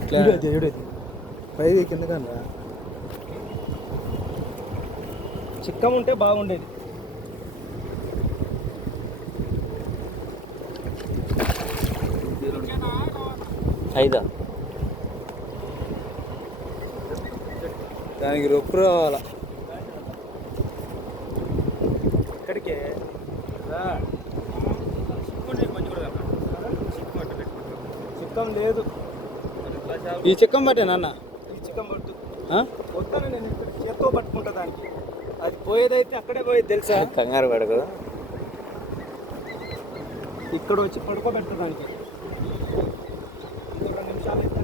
ఇట్లా పైది కింద కన్నా చిక్కం ఉంటే బాగుండేది. ఐదా దానికి రొప్పు రావాల. ఇక్కడికే చిక్కం లేదు. ఈ చిక్కం పట్టే నాన్న, ఈ చిక్కం పట్టు వస్తాను నేను. ఇక్కడ చేత్తో పట్టుకుంటా దానికి. అది పోయేదైతే అక్కడే పోయేది తెలుసా. కంగారు పడకు. ఇక్కడ వచ్చి పడుకోబెడతా దానికి. 2 నిమిషాలు అయితే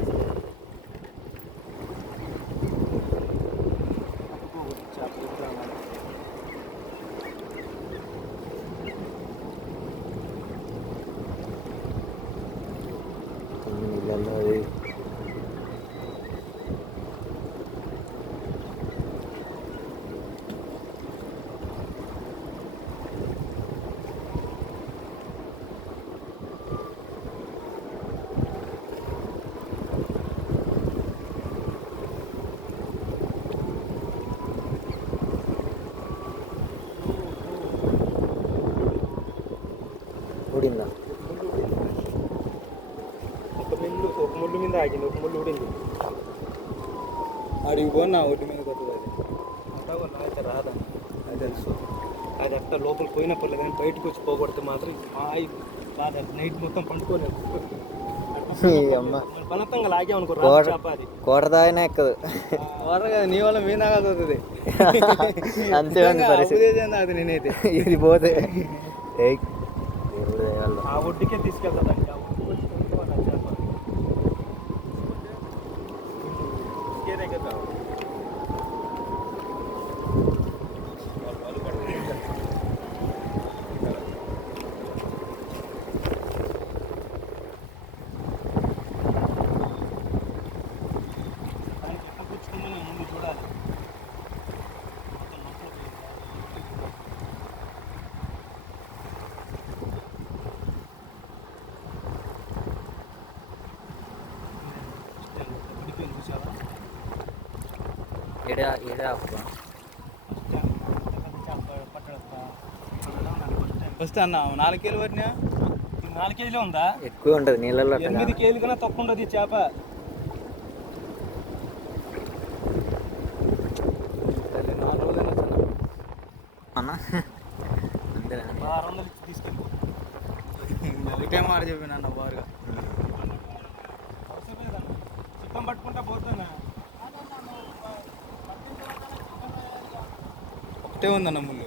ఊడిందా? ఒక ముళ్ళు మీద ఆగింది, ఒక ముళ్ళు ఊడింది. అడిగి పోనా ఒడ్డు మీద కొత్తది. అది అయితే రాదని అది తెలుసు. అది అట్ట లోపల పోయినప్పుడు కానీ బయటకు వచ్చి పోగొడితే మాత్రం బాధ. నైట్ మొత్తం పండుకోలేదు. బలతంగా లాగామనుకో చాపాది కోటదాయనే ఎక్కదు. కోట కదా, నీ వల్ల మీ నాగవుతుంది. అంతే పరిస్థితి. అది నేనైతే ఇది పోతే ఆ ఒడ్డుకే తీసుకెళ్తాదండి. ఆ ఒడ్డుకి వచ్చి కొనుక్కోవాలి ఆ చేప. ఇంకేదే కదా ముందు చూడాలి. వస్తా అన్న 4 కేజీలు పట్టినా. 4 కేజీలే ఉందా? ఎక్కువ ఉంటుంది నీళ్ళలో. 8 కేజీలు కన్నా తక్కువ ఉండదు ఈ చేప. అన్న 600 ఇచ్చి తీసుకెళ్ళి ఒకటే మాట చెప్పిన అన్న బారుగా. చిక్కం పట్టుకుంటా పోతున్నా. ఒకటే ఉందన్న ముళ్ళు.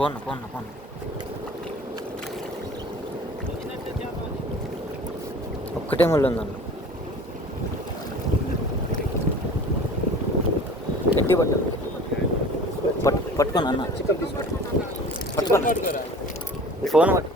పోన్న పోన్న పోన్న. ఒక్కటే ముళ్ళు ఉందన్న. గట్టి పట్టుకోను అన్న. చిక్కం తీసుకుంటా పట్టుకోను. ఈ ఫోన్ పట్టు.